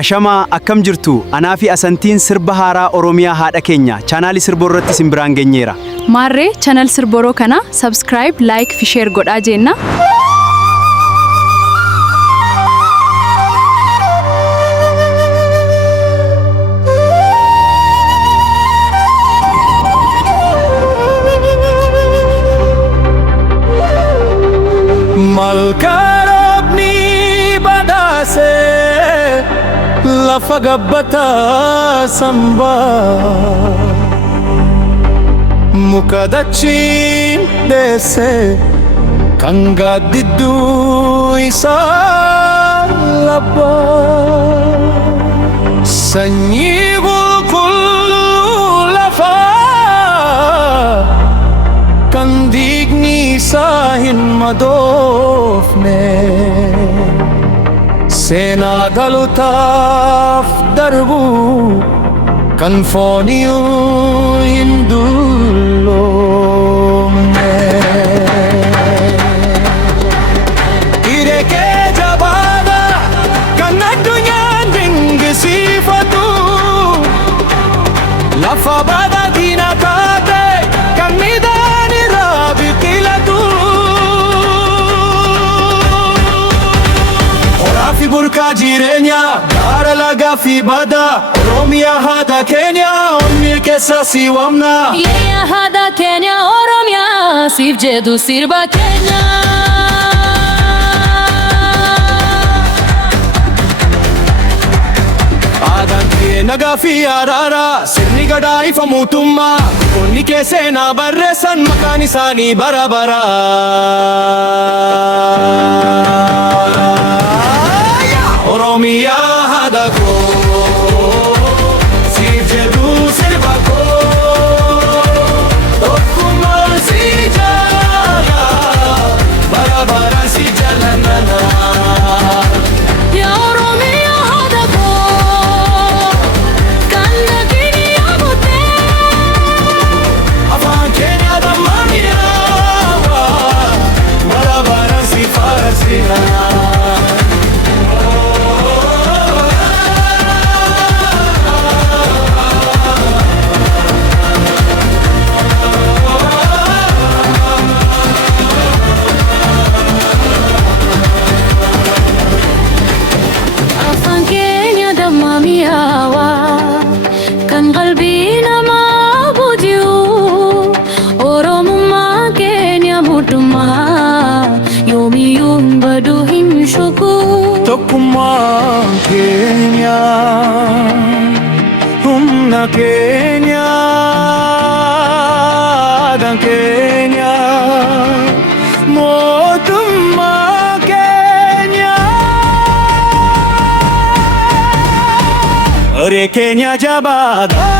Ashama akkam jirtu anaa fi asantiin sirba haaraa Oromiyaa haadha keenya chaanaali sirboorratti simbiraan geenyeera. Maarree channel sirbooroo kana subscribe, like fi share godhaa jenna. Malkarabni badase lafagabata samba mukadachin dese kanga diddu isa labba sanyi kullu lafa kandigni sahin madofne sena galutaf darbu kan foniyu indullo ireke jabada kan adunya dingisifatu lafa bada dinakate kan midani rabiqilatu orafi burka jirenya gara laga fi bada Oromia hada Kenya omni kesa siwamna yeah hada Kenya Oromia sif jedu sirba Kenya naga fi arara sirni gada ifamutumma onni kese na barresan makani sani barabara Oromia hada ko sif jedu sirba ko tokkuma si jala barabara si jalanana Tokkuma Kenya, humna Kenya, dan Kenya, mootumma Kenya. Ore Kenya jabada,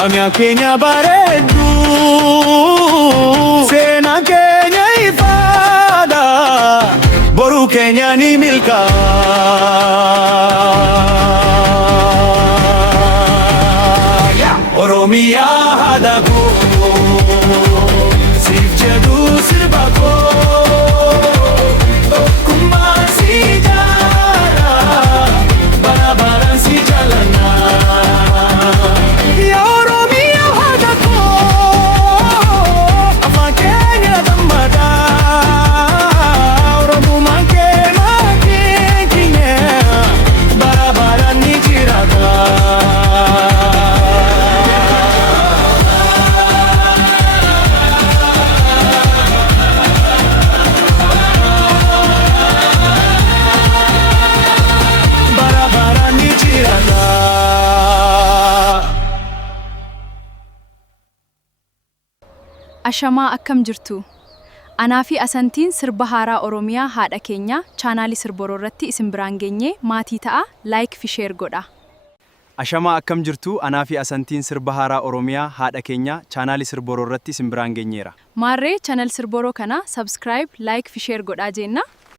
amya Kenya baredu, sena Kenya ifada. Boru Kenya ni milka Oromia hada ko sif jedu sirba ko tokkuma si jala barabaran si jalana ya Oromia hada ko ama Kenya damada Ashama akkam jirtu anaa fi asantiin sirba haaraa Oromiyaa haadha keenya chaanaali sirboorratti isin biraan geenye maatii ta'a like fi share godha. Ashama akkam jirtu anaa fi asantiin sirba haaraa Oromiyaa haadha keenya chaanaali sirboorratti isin biraan geenyeera. Maarree channel sirbooroo kana subscribe, like fi share godhaa jenna.